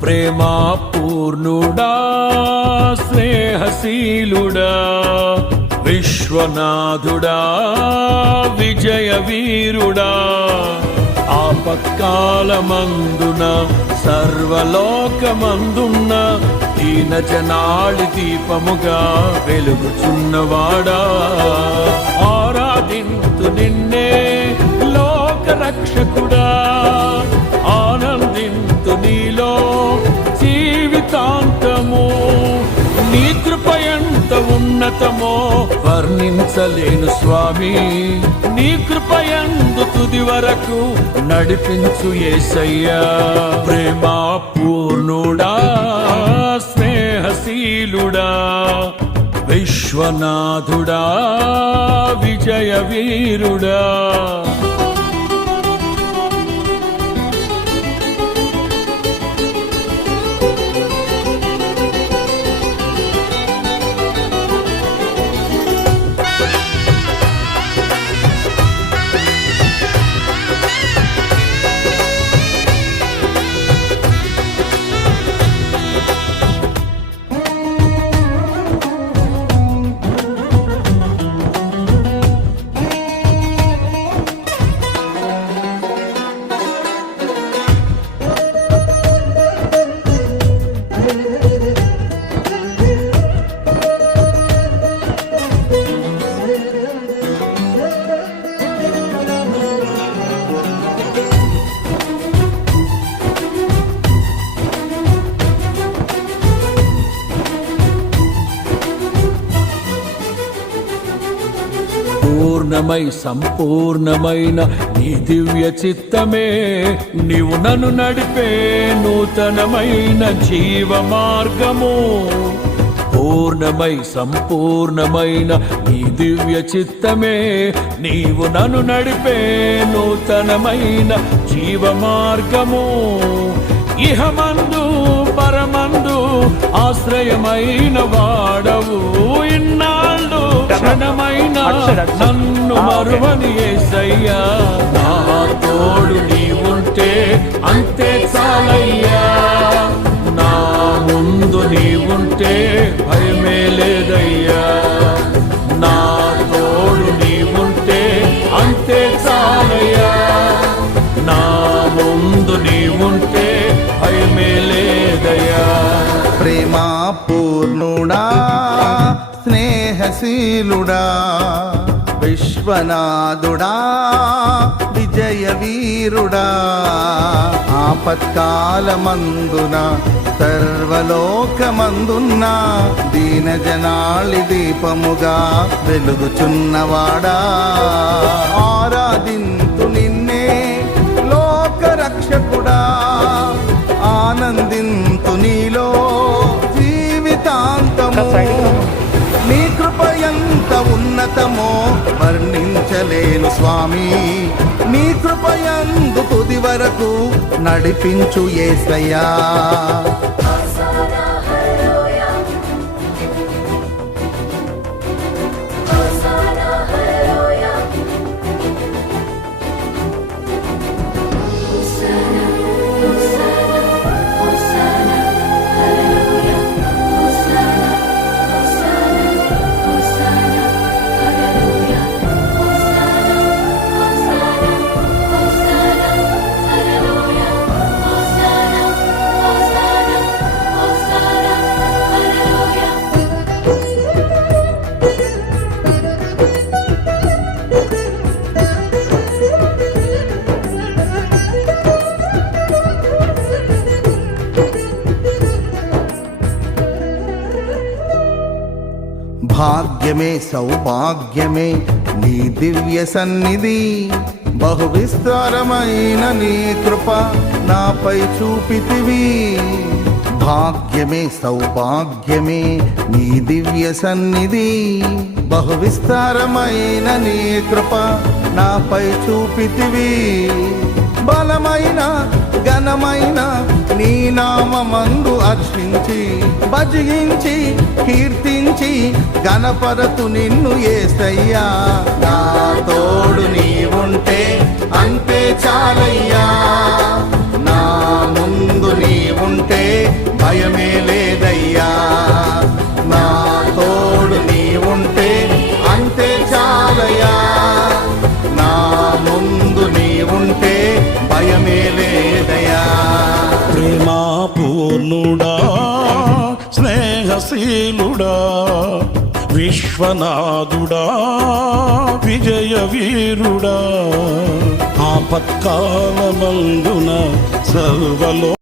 ప్రేమా పూర్ణుడా స్నేహశీలుడా విశ్వనాథుడా విజయ వీరుడా ఆపత్కాలమందున సర్వలోకమందున్న దీన జనాళి దీపముగా వెలుగుచున్నవాడా ఆరాధింతు నిన్నే లోక రక్షకుడా ఆనందింతు నీలో జీవితాంతము నీ కృప ఎంత ఉన్నతమో వర్ణించలేను స్వామి నీ కృప యందు తుది వరకు నడిపించు యేసయ్యా ప్రేమా పూర్ణుడా స్నేహశీలుడా విశ్వనాథుడా విజయ వీరుడా పూర్ణమై సంపూర్ణమైన నీ దివ్య చిత్తమే నీవు నన్ను నడిపే నూతనమైన జీవ మార్గము పూర్ణమై సంపూర్ణమైన నీ దివ్య చిత్తమే నీవు నన్ను నడిపే నూతనమైన జీవ మార్గము ఇహమందు పరమందు ఆశ్రయమైన వాడవు ఇన్నాళ్ళు క్షణమైన నన్ను మరువని యేసయ్యా నా తోడు నీవుంటే అంతే చాలయ్యా నా ముందు నీవుంటే భయమే లేదయ్యా నా తోడు నీవుంటే అంతే చాలయ్యా నా ముందు నీవుంటే భయమే లేదయ్యా ప్రేమా పూర్ణుడా స్నేహశీలుడా విశ్వనాథుడా విజయ వీరుడా ఆపత్కాలమందున సర్వలోకమందున్న దీన జనాళి దీపముగా వెలుగుచున్నవాడా ఆరాధింతు నిన్నే లోక రక్షకుడా ఆనందింతు నీలో జీవితాంతము నీ కృప ఎంత ఉన్నతమో వర్ణించలేను స్వామి నీ కృప యందు తుది వరకు నడిపించు యేసయ్యా భాగ్యమే సౌభాగ్యమే నీ దివ్య సన్నిధి బహు విస్తారమైన నీ కృప నాపై చూపితివి భాగ్యమే సౌభాగ్యమే నీ దివ్య సన్నిధి బహు విస్తారమైన నీ కృప నాపై చూపితివి బలమైన ఘనమైన నీ నామమందు అర్చించి భజించి కీర్తించి గణపరతు నిన్ను యేసయ్యా నా తోడు నీవుంటే అంతే చాలయ్యా నా ముందు నీవుంటే భయమే లేదయ్యా, నా తోడు నీవుంటే అంతే చాలయ్యా, నా ముందు నీవుంటే భయమే లేదయ్యా. ప్రేమాపూర్ణుడా, స్నేహశీలుడా, విశ్వనాథుడా, విజయ వీరుడా, ఆపత్కాలమందున సర్వలో